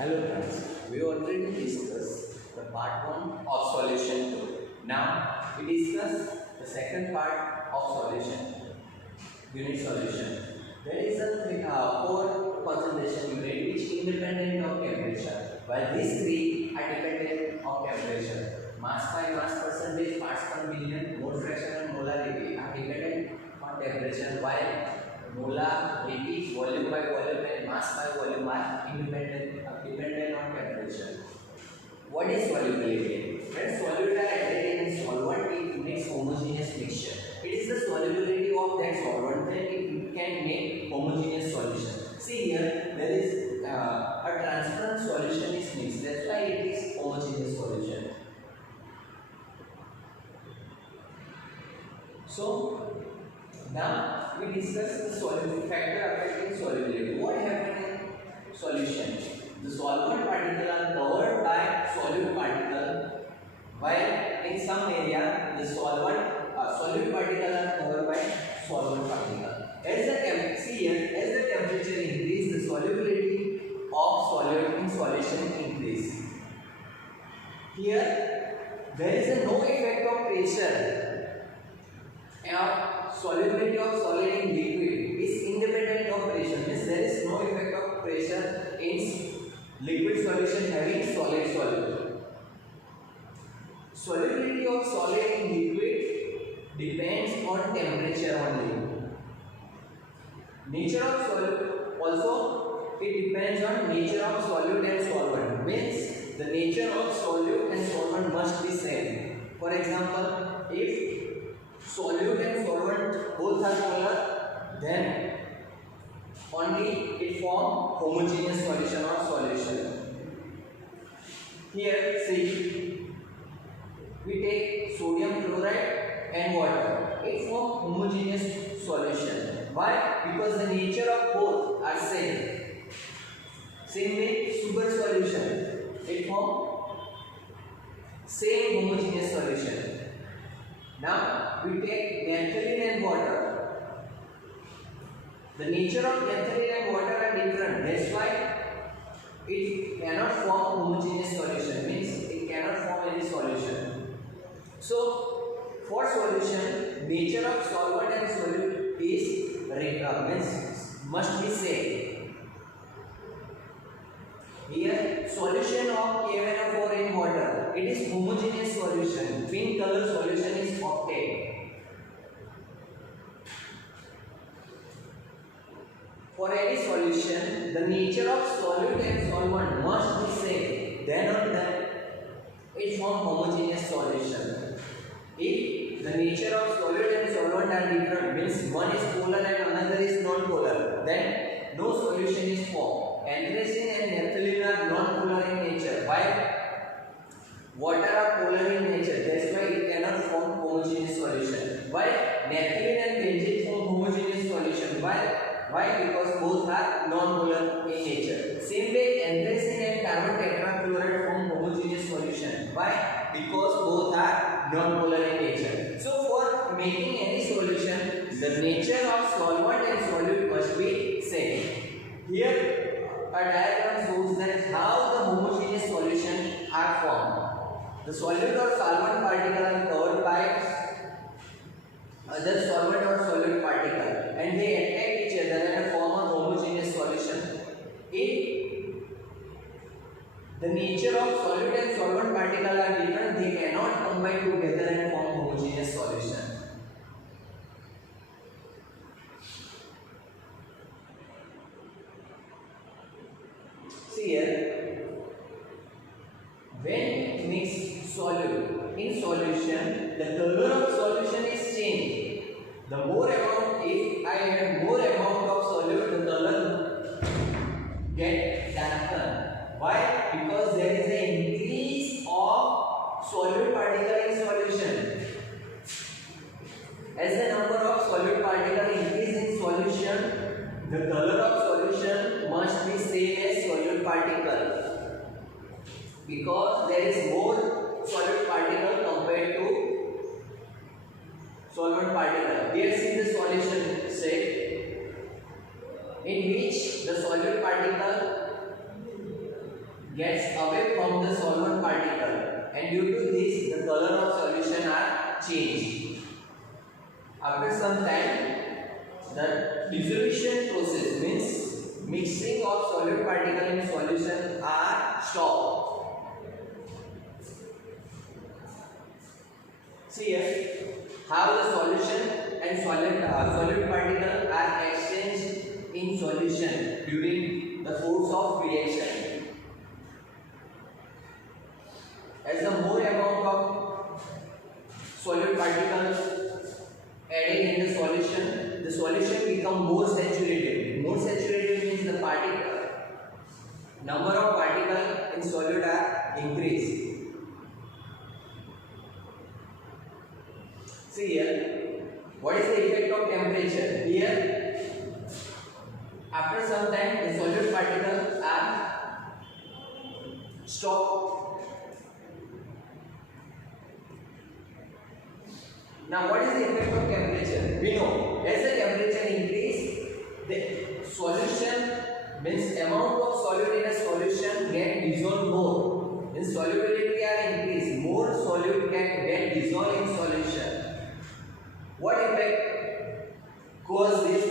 Hello friends, we already discussed the part 1 of solution 2. Now we discuss the second part of solution, unit solution. There is a 4 concentration unit which is independent of temperature, while these 3 are dependent of temperature. Mass by mass percentage, parts per million, mole fraction and molarity are dependent on temperature, while molarity, volume by volume and mass by volume are dependent on temperature. What is solubility? When solute are added in solvent, it makes homogeneous mixture. It is the solubility of that solvent that it can make homogeneous solution. See here, there is a transparent solution is mixed. That's why it is homogeneous solution. So now we discuss the solubility factor affecting solubility. What happens in solution? The solvent particles are covered by solute particle, while in some area the solute particles are covered by solvent particle. As the temperature increase, the solubility of solute in solution increase. Here there is no effect of pressure. Solubility of solid in liquid is independent of pressure. Means there is no effect of pressure in liquid solution having solid solute. Solubility of solid in liquid depends on temperature only. Nature of solute also, it depends on nature of solute and solvent. Means the nature of solute and solvent must be same. For example, if solute and solvent both are polar, then only it form homogeneous solution or solution. Here see, we take sodium chloride and water. It form homogeneous solution. Why? Because the nature of both are same. Same way sugar solution, it form same homogeneous solution. Now we take naphthalene and water. The nature of naphthalene and water are different. That's why it cannot form homogeneous solution. Means it cannot form any solution. So for solution, nature of solvent and solute is means must be same. Here solution of KNO4 in water, it is homogeneous solution. Pink color solution is obtained. For any solution, the nature of solute and solvent must be same. Then on that, it forms homogeneous solution. If the nature of solute and solvent are different, means one is polar and another is non-polar, then no solution is formed. Anthracene and naphthalene are non-polar in nature, while water are polar in nature. That's why it cannot form homogeneous solution. While naphthalene and benzene form homogeneous solution. Why? Because both are non-polar in nature. Same way, anthracene and carbon tetrachloride form homogeneous solution. Why? Because both are non-polar in nature. So for making any solution, the nature of solvent and solute must be same. Here a diagram shows that how the homogeneous solution are formed. The solute or solvent particle are covered by other solvent or solute particle and they attack each other and form a homogeneous solution. If the nature of solute and solvent particle are different, they cannot combine together and form homogeneous solution. See here, when mix solute in solution, the color of solution is changed. The more amount, if I have more amount of solute, the color get darker. Why? Because there is an increase of solute particle in solution. As the number of solute particle increase in solution, the color of solution must be same as solute particle. Because there is more solute particle compared to solvent particle. Here see the solution set in which the solute particle gets away from the solvent particle, and due to this the color of solution are changed. After some time, the dissolution process means mixing of solid particle in solution are stopped. See here how the solution and solid particle are exchanged in solution during the course of reaction. As the more amount of solid particles added in the solution become more saturated. More saturated means the number of particles in solid are increased. See here, what is the effect of temperature? Here, after some time, the solid particles are stopped. Now, what is the effect of temperature? We know as the temperature increase, the solution means amount of solute in a solution get dissolved more. Means solubility are increased, more solute can get dissolved in solution. What effect cause this?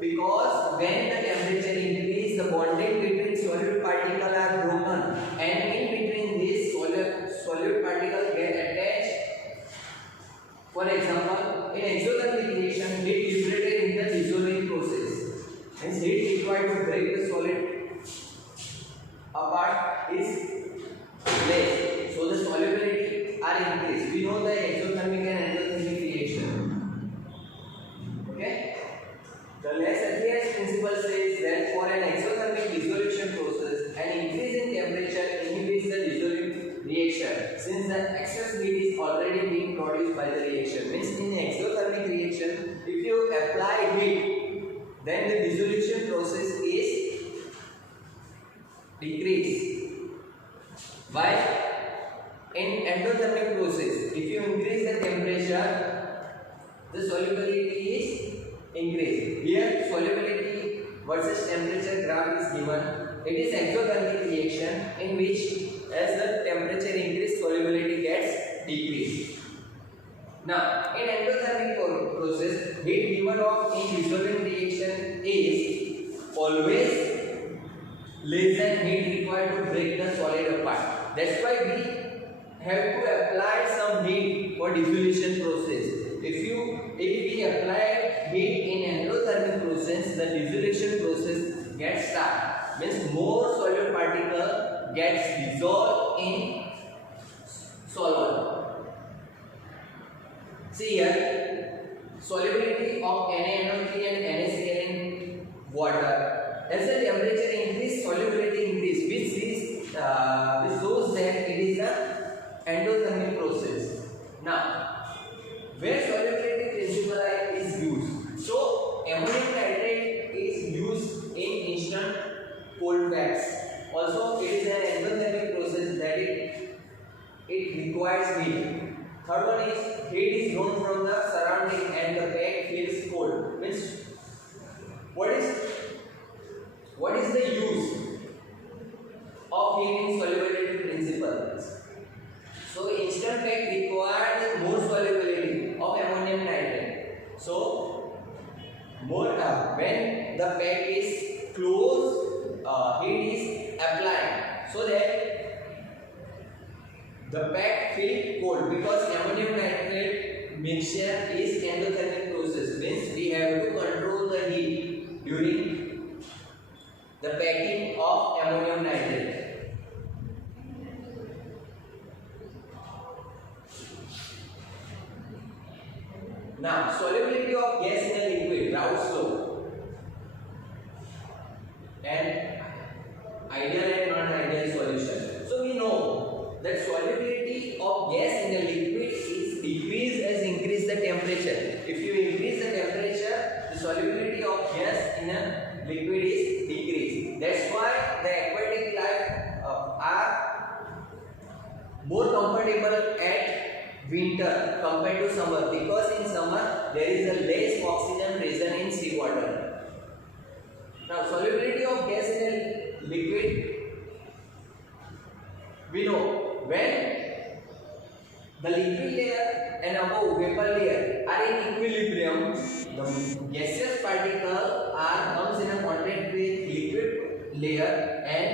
Because when the temperature increase, the bonding between solute particle are broken, and in between these solute particle get attached. For example, in exothermic reaction, heat liberated in the dissolving process. Hence, heat required to break the solid apart is less. So the solubility are increased. We know the exothermic and endothermic reaction. Okay. The less principle says that for an exothermic dissolution process, an increase in temperature inhibits the dissolution reaction, since the excess heat is already being produced by the reaction. Means in exothermic reaction, if you apply heat, then the dissolution process is decreased. Why? In endothermic process, if you increase the temperature, the solubility is increased. Here solubility versus temperature graph is given. It is exothermic reaction in which as the temperature increase, solubility gets decreased. Now, in endothermic process, heat given off in dissolving reaction is always less than heat required to break the solid apart. That's why we have to apply some heat for dissolution process. If we apply heat in endothermic process, the dissolution process gets started. Means more solid particle gets dissolved in solvent. See here, solubility of NaNO3 and NaCl in water. As the temperature increase, solubility increase, which shows that it is an endothermic process. Now, where solubility principle is used? So, ammonium nitrate is used in instant cold packs. Also, it is an endothermic process that it requires heat. Third one is heat is drawn from the surrounding and the pack feels cold. Means what is the use of heat in solubility principle? So instant pack requires more solubility of ammonium nitrate. So more when the pack is closed, heat is applied so that the pack feels cold, because ammonium nitrate mixture is endothermic process. Means we have to control the heat during the packing of ammonium nitrate. Now, solubility of gas in a liquid, Raoult's law, and ideal and non-ideal solution. So we know that solubility of gas in a liquid is decreased as increase the temperature. If you increase the temperature, the solubility of gas in a liquid is decreased. That's why the aquatic life are more comfortable at winter compared to summer, because in summer there is a less oxygen present in seawater. Now, solubility of gas in a liquid layer and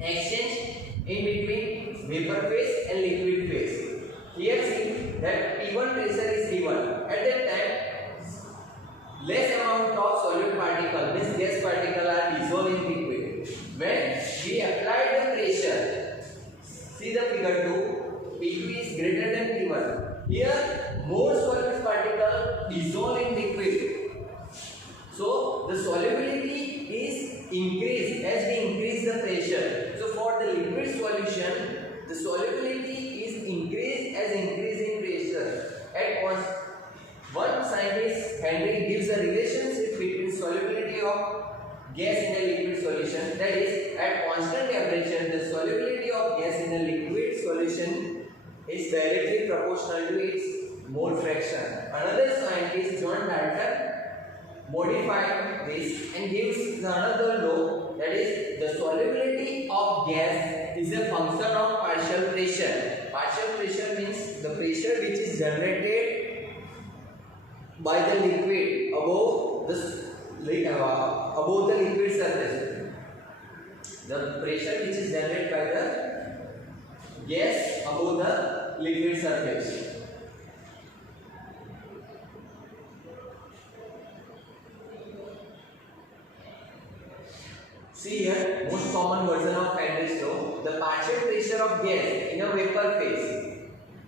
exchange in between vapor phase and liquid phase. Here see that P1 pressure is given. At that time, less amount of solute particle, means gas particle, are dissolved in liquid. When we apply the pressure, see the figure 2, P2 is greater than P1. Here, more solute particle dissolved in liquid. So the solubility is increased as we increase the pressure. So for the liquid solution, the solubility is increased as increase in pressure. At one scientist Henry gives a relationship between solubility of gas in a liquid solution. That is, at constant temperature, the solubility of gas in a liquid solution is directly proportional to its mole fraction. Another scientist, John Dalton, modified this and gives another law, that is, the solubility of gas is a function of partial pressure. Partial pressure means the pressure which is generated by the liquid above the liquid surface. The pressure which is generated by the gas above the liquid surface. See here, most common version of Henry's law, the partial pressure of gas in a vapor phase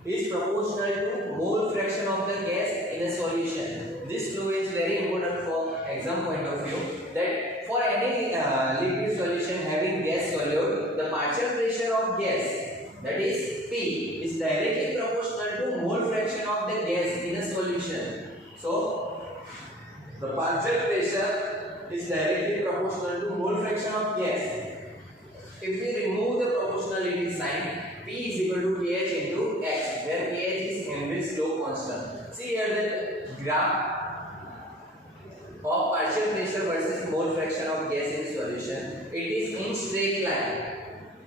is proportional to mole fraction of the gas in a solution. This law is very important from exam point of view, that for any liquid solution having gas solute, the partial pressure of gas, that is P, is directly proportional to mole fraction of the gas in a solution. So the partial pressure is directly proportional to mole fraction of gas. If we remove the proportionality sign, P is equal to kH into X, where kH is Henry's law constant. See here the graph of partial pressure versus mole fraction of gas in solution. It is in straight line,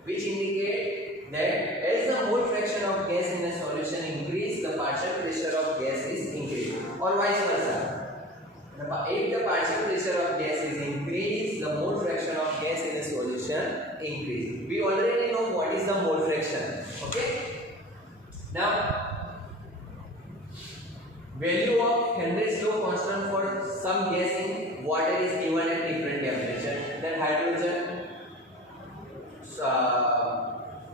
which indicate that as the mole fraction of gas in a solution increase, the partial pressure of gas is increased, or vice versa. If the partial pressure of gas is increased, the mole fraction of gas in a solution increase. We already know what is the mole fraction. Okay. Now, value of Henry's law constant for some gas in water is given at different temperature. Then hydrogen,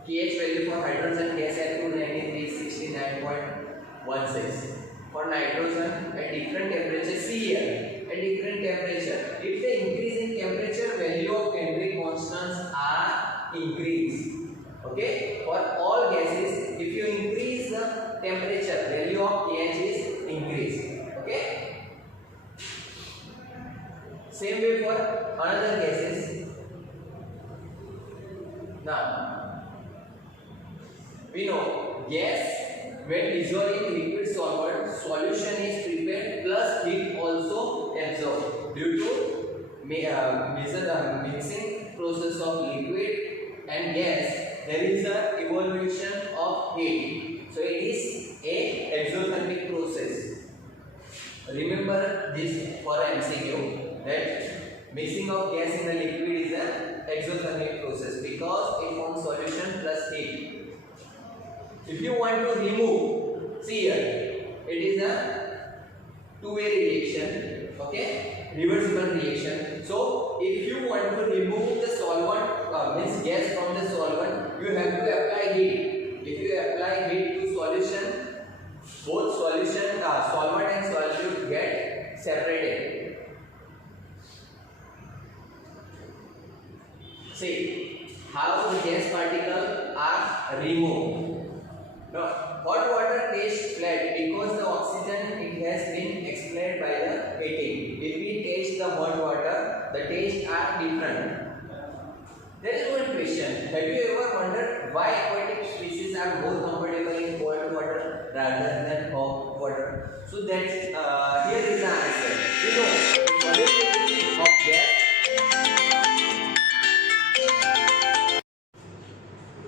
kH value for hydrogen gas at 293 is 69.16. For nitrogen at different temperature, see here, at different temperature, if the increase in temperature, value of Henry constants are increased. Okay, for all gases, if you increase the temperature, value of kH is increased. Okay, same way for another gases. Now we know gas, when dissolved in liquid solvent, solution is prepared plus heat also absorbed. Due to mixing process of liquid and gas, there is a evolution of heat. So it is a exothermic process. Remember this for MCQ, that mixing of gas in a liquid is an exothermic process because it forms solution plus heat. If you want to remove, see here, it is a two-way reaction, okay, reversible reaction. So if you want to remove the solvent, means gas from the solvent, you have to apply heat. If you apply heat to solution, both solution, solvent and solute get separated. See how the gas particles are removed. Now, hot water tastes flat because the oxygen, it has been expelled by the heating. If we taste the hot water, the tastes are different. There is one question. Have you ever wondered why aquatic species are more comfortable in cold water rather than hot water? So that's here is the answer. You know, solubility of gas.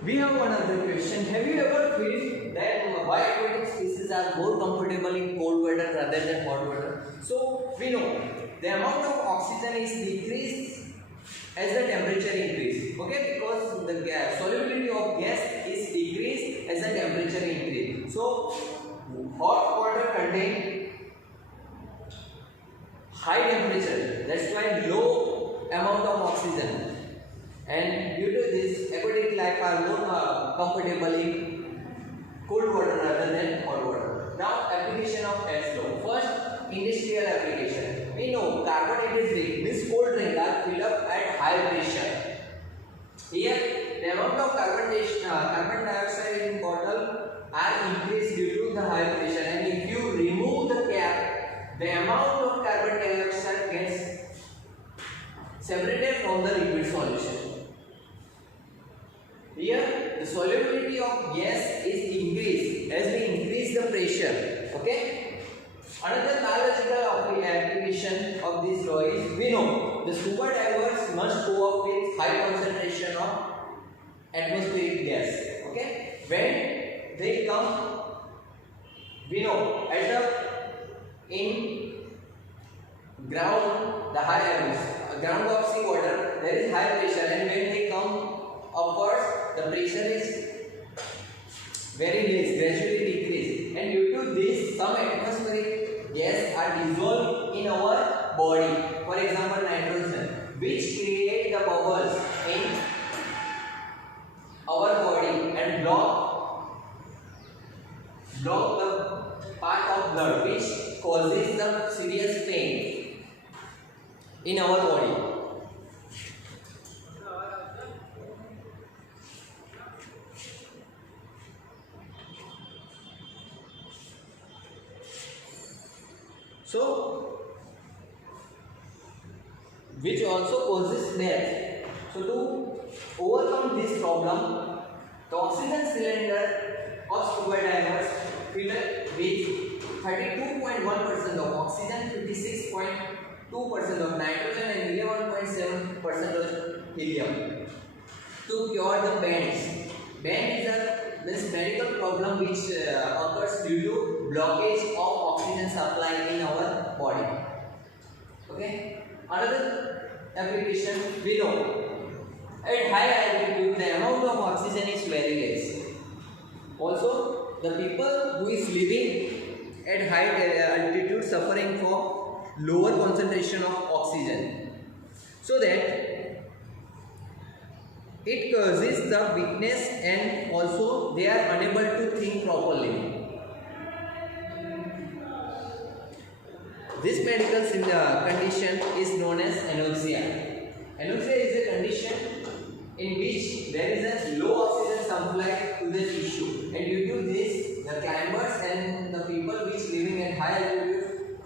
We have another question. Have you ever felt that why aquatic species are more comfortable in cold water rather than hot water? So we know the amount of oxygen is decreased as the gas solubility of gas is decreased as the temperature increase. So hot water contain high temperature, that's why low amount of oxygen, and due to this aquatic life are more comfortable in cold water rather than hot water. Now application of X law. First, industrial application. We know carbonated drink means cold drink are filled up at high pressure. Here the amount of carbon dioxide in bottle are increased due to the high pressure, and if you remove the cap, the amount of carbon dioxide gets separated from the liquid solution. Here the solubility of gas is increased as we increase the pressure. Okay. Another biological application of this law is, we know the scuba divers must go up with high concentration of atmospheric gas. Okay. When they come, we know in ground, the ground of sea water, there is high pressure, and when they come upwards, the pressure is very less, gradually decrease, and due to this some atmospheric gas are dissolved in our body. For example, nitrogen, which create the bubbles in our body and block the part of blood, which causes the serious pain in our body. So, which also causes death. So, to overcome this problem, the oxygen cylinder of scuba divers filled with 32.1% of oxygen, 56.2% of nitrogen, and 11.7% of helium to cure the bends. Bend is a medical problem which occurs due to blockage of oxygen supply in our body. Okay. Another application, we know at high altitude the amount of oxygen is very less. Also, the people who is living at high altitude suffering for lower concentration of oxygen, so that it causes the weakness, and also they are unable to think properly. This medical condition is known as anorexia. Anorexia is a condition in which there is a low oxygen supply to the tissue, and due to this, the climbers and the people which living at high altitude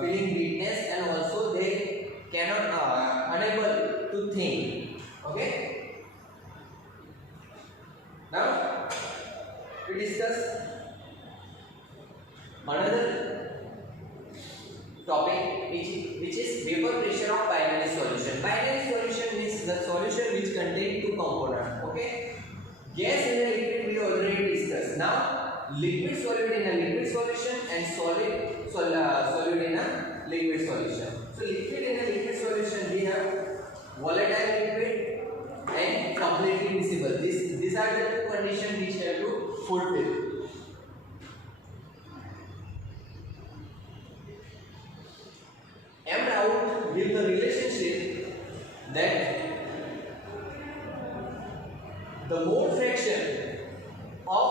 feeling weakness, and also they cannot unable to think. Okay. Now we discuss another topic which is vapor pressure of binary solution. Binary solution means the solution which contains two components. Okay. Gas in a liquid we already discussed. Now liquid solid in a liquid solution and solid in a liquid solution. So liquid in a liquid solution we have volatile liquid and completely miscible. These are the two conditions which have to fulfill. M. Rout gives the relationship that the mole fraction of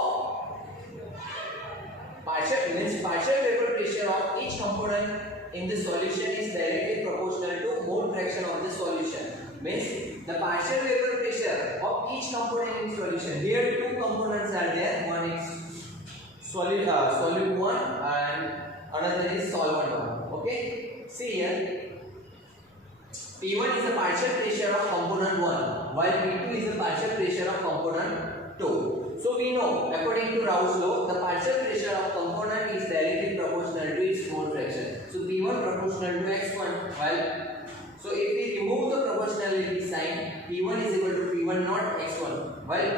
partial vapor pressure of each component in the solution is directly proportional to mole fraction of the solution. Means the partial vapor pressure of each component in solution. Here two components are there. One is solid 1 and another is solvent 1. Okay. See here. P1 is the partial pressure of component 1, while P2 is the partial pressure of component 2. So we know, according to Raoult's law, the partial pressure of component is directly proportional to its mole fraction. So P1 proportional to x1, while so if we remove the proportionality sign, P1 is equal to P1 not x1, while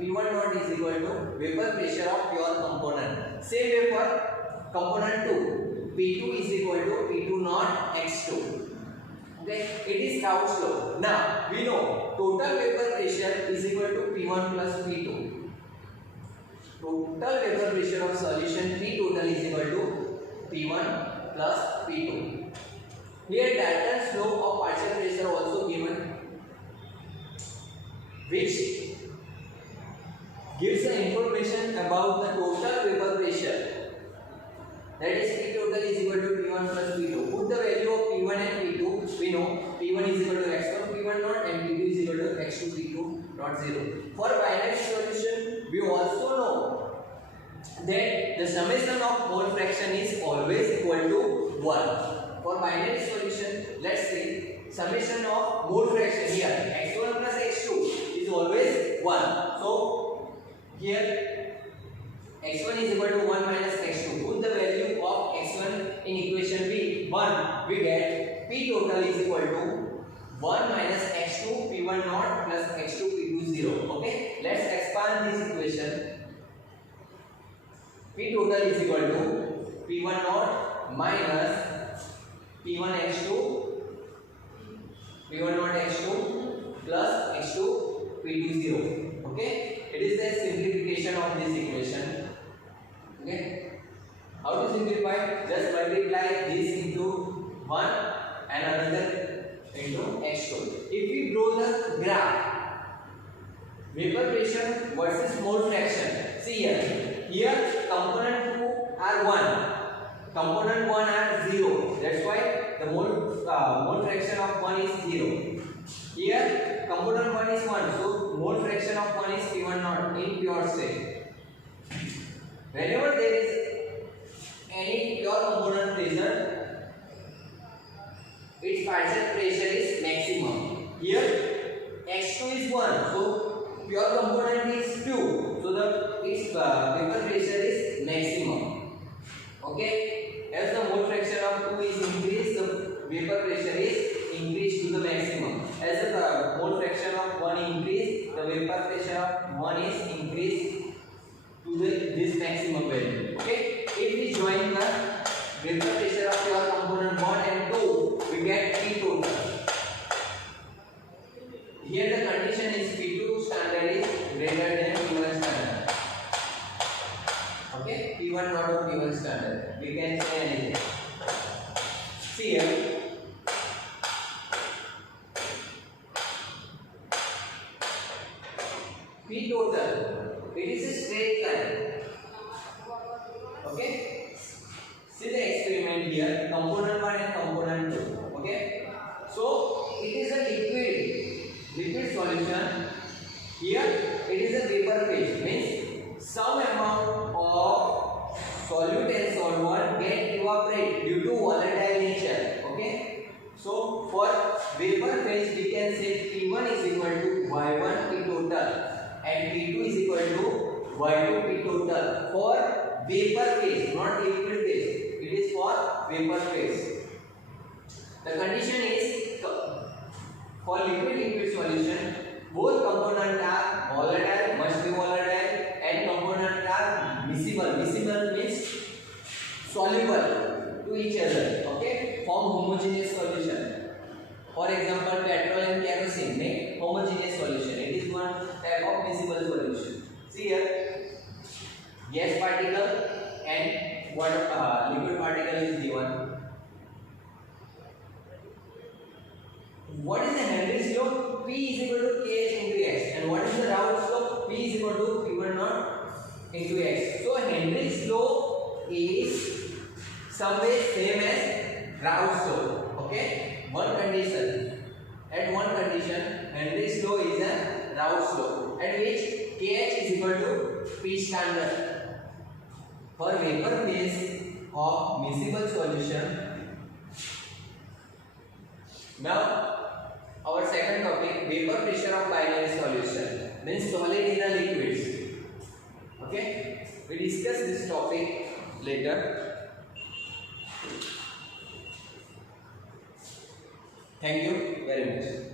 P1 not is equal to vapor pressure of pure component. Same way for component 2, P2 is equal to P2 not x2. Okay, it is Raoult's law. Now we know total vapor pressure is equal to P1 plus P2. Total vapor pressure of solution P total is equal to P1 plus P2. Here Dalton's law of partial pressure also given, which gives the information about the total vapor pressure. That is P total is equal to P1 plus P2. Put the value of P1 and P2. We know P1 is equal to x1 P1 naught and P2 is equal to x2 P2 not 0. For binary solution, we also know that the summation of mole fraction is always equal to 1. For binary solution, let's see summation of mole fraction here x1 plus x2 is always 1. So here x1 is equal to 1 minus x2. Put the value of x1 in equation B 1. We get P total is equal to 1 minus x2 P1 naught plus x2 P2 0. Okay, let's expand this equation. P total is equal to P1 naught minus P1 x2 P1 naught x2 plus x2 P2 0. Okay, it is the simplification of this equation. Okay, how to simplify? Just multiply this into 1 and another into x2. If we draw the graph, vapor pressure versus mole fraction. See here component 2 are 1, component 1 are 0. That's why the mole fraction of 1 is 0. Here component 1 is 1, so mole fraction of 1 is P1 naught in pure state. Whenever there is any pure component pressure, its partial pressure is maximum. Here x2 is 1, so pure component is 2, so its vapor pressure is maximum. Okay, as the mole fraction of 2 is increased, the vapor pressure is increased to the maximum. As the mole fraction of 1 increased, the vapor pressure of 1 is increased to this maximum value. Okay, if we join the vapor pressure of your component 1 and 2, we get P total. Here the condition is P2 standard is greater than P1 standard. Okay, P1 not or P1 standard. We can say anything. See here. P total, it is a straight line. Okay, see the experiment here, component 1 and component 2. Okay, so it is a liquid solution. Here it is a vapor phase, means some amount of solute and solvent get evaporate due to volatile nature. Okay, so for vapor phase we can say P1 is equal to Y1 P total and P2 is equal to Y2 P total for vapor phase, not liquid phase. It is for vapor phase. The condition is for liquid solution, both components are volatile, must be volatile, and components are miscible. Miscible means soluble to each other. Okay, form homogeneous solution. For example, petrol and kerosene make homogeneous solution. It is one type of miscible solution. See here, gas particle and liquid particle is given. What is the Henry's law? P is equal to Kh into x. And what is the Raoult's law? P is equal to P1 naught into x. So Henry's law is somewhere same as Raoult's law. Okay, one condition. At one condition, Henry's law is a Raoult's law, at which Kh is equal to P standard. For vapor phase of miscible solution. Now our second topic, vapor pressure of binary solution, means solid in a liquids. Okay, we discuss this topic later. Thank you very much.